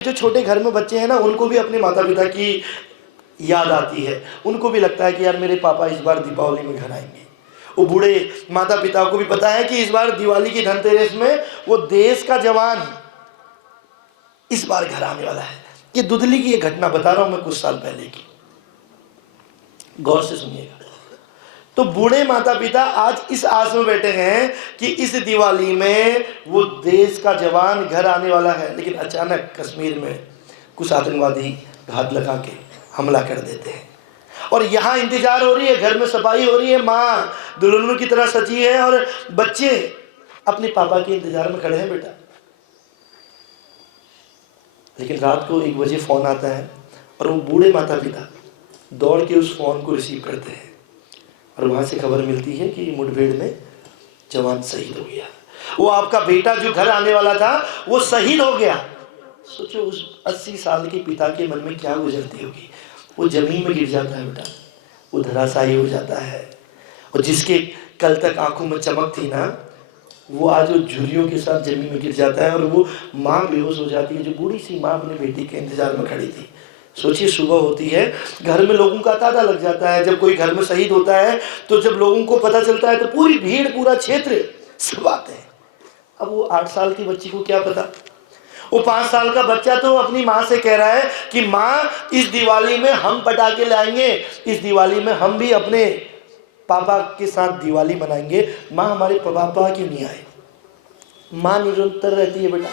जो छोटे घर में बच्चे हैं ना, उनको भी अपने माता पिता की याद आती है। उनको भी लगता है कि यार मेरे पापा इस बार दीपावली में घर आएंगे। वो बूढ़े माता पिता को भी पता है कि इस बार दिवाली की धनतेरस में वो देश का जवान इस बार घर आने वाला है। ये दुधली की एक घटना बता रहा हूं मैं, कुछ साल पहले की, गौर से सुनिएगा। तो बूढ़े माता पिता आज इस आस में बैठे हैं कि इस दिवाली में वो देश का जवान घर आने वाला है, लेकिन अचानक कश्मीर में कुछ आतंकवादी घात लगा के हमला कर देते हैं। और यहाँ इंतजार हो रही है, घर में सफाई हो रही है, माँ दुल्हनों की तरह सजी है और बच्चे अपने पापा के इंतजार में खड़े हैं बेटा। लेकिन रात को 1 बजे फोन आता है और वो बूढ़े माता पिता दौड़ के उस फोन को रिसीव करते हैं और वहां से खबर मिलती है कि मुठभेड़ में जवान शहीद हो गया। वो आपका बेटा जो घर आने वाला था वो शहीद हो गया। सोचो उस 80 साल के पिता के मन में क्या गुजरती होगी। वो जमीन में गिर जाता है बेटा, वो धराशायी हो जाता है। और जिसके कल तक आंखों में चमक थी ना, वो आज वो झुर्रियों के साथ जमीन में गिर जाता है और वो माँ बेहोश हो जाती है, जो बूढ़ी सी माँ अपने बेटी के इंतजार में खड़ी थी। सोचिए सुबह होती है, घर में लोगों का तांता लग जाता है। जब कोई घर में शहीद होता है तो जब लोगों को पता चलता है तो पूरी भीड़, पूरा क्षेत्र सब आते हैं। अब वो 8 साल की बच्ची को क्या पता, वो 5 साल का बच्चा तो अपनी माँ से कह रहा है कि माँ इस दिवाली में हम पटाखे लाएंगे, इस दिवाली में हम भी अपने पापा के साथ दिवाली मनाएंगे। माँ हमारे पापा क्यों नहीं आए? माँ निरंतर रहती है बेटा,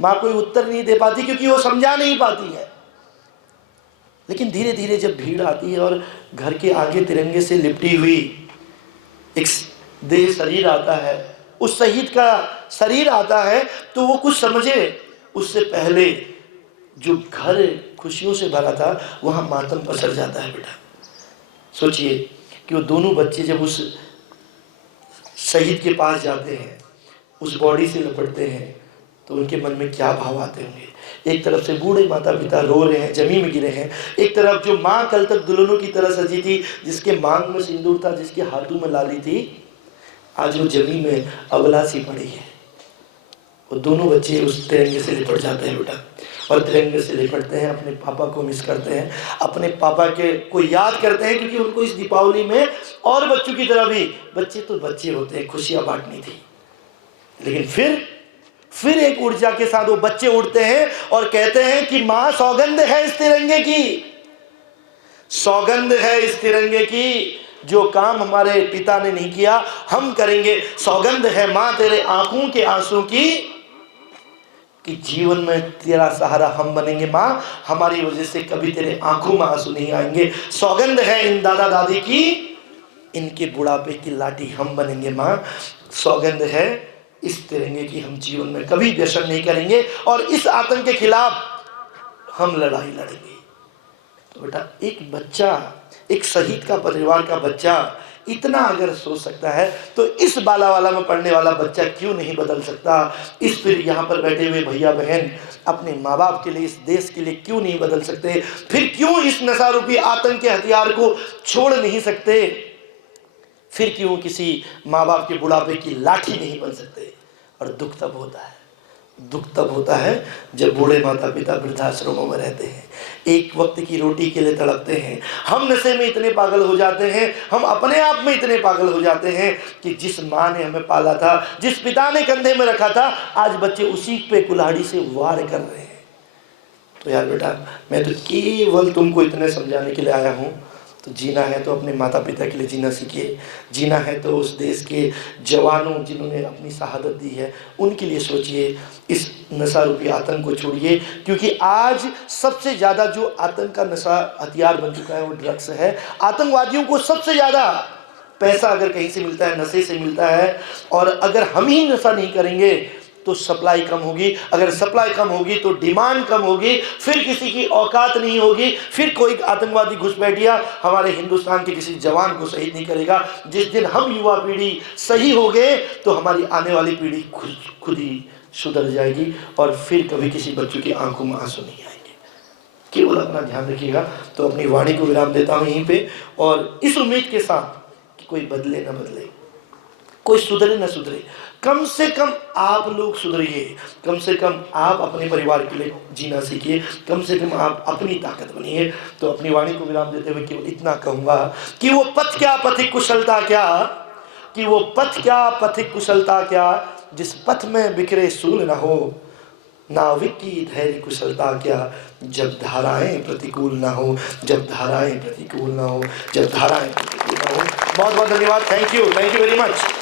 माँ कोई उत्तर नहीं दे पाती क्योंकि वो समझा नहीं पाती है। लेकिन धीरे धीरे जब भीड़ आती है और घर के आगे तिरंगे से लिपटी हुई एक देह शरीर आता है, उस शहीद का शरीर आता है, तो वो कुछ समझे। उससे पहले जो घर खुशियों से भरा था वहां मातम पसर जाता है बेटा। सोचिए कि वो दोनों बच्चे जब उस शहीद के पास जाते हैं, उस बॉडी से लपटते हैं, तो उनके मन में क्या भाव आते होंगे। एक तरफ से बूढ़े माता पिता रो रहे हैं, जमीन में गिरे हैं। एक तरफ जो माँ कल तक दुल्हनों की तरह सजी थी, जिसके मांग में सिंदूर था, जिसके हाथों में लाली थी, आज वो जमीन में अबला सी पड़ी है। वो दोनों बच्चे उस तिरंगे से लिपट जाते हैं बेटा, और तिरंगे से लिपटते हैं, अपने पापा को मिस करते हैं, अपने पापा के को याद करते हैं, क्योंकि उनको इस दीपावली में और बच्चों की तरह भी, बच्चे तो बच्चे होते हैं, खुशियां बांटनी थी। लेकिन फिर एक ऊर्जा के साथ वो बच्चे उठते हैं और कहते हैं कि माँ सौगंध है इस तिरंगे की, सौगंध है इस तिरंगे की, जो काम हमारे पिता ने नहीं किया हम करेंगे। सौगंध है माँ तेरे आंखों के आंसू की, कि जीवन में तेरा सहारा हम बनेंगे माँ, हमारी वजह से कभी तेरे आंखों में आंसू नहीं आएंगे। सौगंध है इन दादा दादी की, इनके बुढ़ापे की लाठी हम बनेंगे माँ। सौगंध है इस तिरंगे की, हम जीवन में कभी व्यसन नहीं करेंगे और इस आतंक के खिलाफ हम लड़ाई लड़ेंगे। तो बेटा एक बच्चा, एक शहीद का परिवार का बच्चा इतना अगर सोच सकता है, तो इस बालावाला में पढ़ने वाला बच्चा क्यों नहीं बदल सकता। इस फिर यहाँ पर बैठे हुए भैया बहन अपने माँ बाप के लिए, इस देश के लिए क्यों नहीं बदल सकते? फिर क्यों इस नशा रूपी आतंक के हथियार को छोड़ नहीं सकते? फिर क्यों किसी माँ बाप के बुढ़ापे की लाठी नहीं बन सकते? और दुख तब होता है जब बूढ़े माता पिता वृद्धाश्रमों में रहते हैं, एक वक्त की रोटी के लिए तड़पते हैं। हम नशे में इतने पागल हो जाते हैं, हम अपने आप में इतने पागल हो जाते हैं कि जिस माँ ने हमें पाला था, जिस पिता ने कंधे में रखा था, आज बच्चे उसी पे कुल्हाड़ी से वार कर रहे हैं। तो यार बेटा, मैं तो केवल तुमको इतने समझाने के लिए आया हूँ, तो जीना है तो अपने माता पिता के लिए जीना सीखिए, जीना है तो उस देश के जवानों जिन्होंने अपनी शहादत दी है उनके लिए सोचिए। इस नशा रूपी आतंक को छोड़िए, क्योंकि आज सबसे ज़्यादा जो आतंक का नशा हथियार बन चुका है वो ड्रग्स है। आतंकवादियों को सबसे ज़्यादा पैसा अगर कहीं से मिलता है, नशे से मिलता है। और अगर हम ही नशा नहीं करेंगे तो सप्लाई कम होगी, अगर सप्लाई कम होगी तो डिमांड कम होगी, फिर किसी की औकात नहीं होगी, फिर कोई आतंकवादी घुसपैठिया हमारे हिंदुस्तान के किसी जवान को शहीद नहीं करेगा। जिस दिन हम युवा पीढ़ी सही हो गए तो हमारी आने वाली पीढ़ी खुद ही सुधर जाएगी और फिर कभी किसी बच्चों की आंखों में आंसू नहीं आएंगे। केवल अपना ध्यान रखिएगा। तो अपनी वाणी को विराम देता हूँ यहीं पे, और इस उम्मीद के साथ कि कोई बदले न बदले। कोई सुधरे न सुधरे, कम से कम आप लोग सुधरिए, कम से कम आप अपने परिवार के लिए जीना सीखिए, कम से कम आप अपनी ताकत बनिए। तो अपनी वाणी को विराम देते हुए केवल इतना कहूँगा कि वो पथ क्या पथिक कुशलता क्या, कि वो पथ क्या पथिक कुशलता क्या, जिस पथ में बिखरे सूल न हो, नाविक की धैर्य कुशलता क्या, जब धाराएं प्रतिकूल ना हो, जब धाराएं प्रतिकूल ना हो, जब धाराएं प्रतिकूल ना हो। बहुत बहुत धन्यवाद। Thank you very much.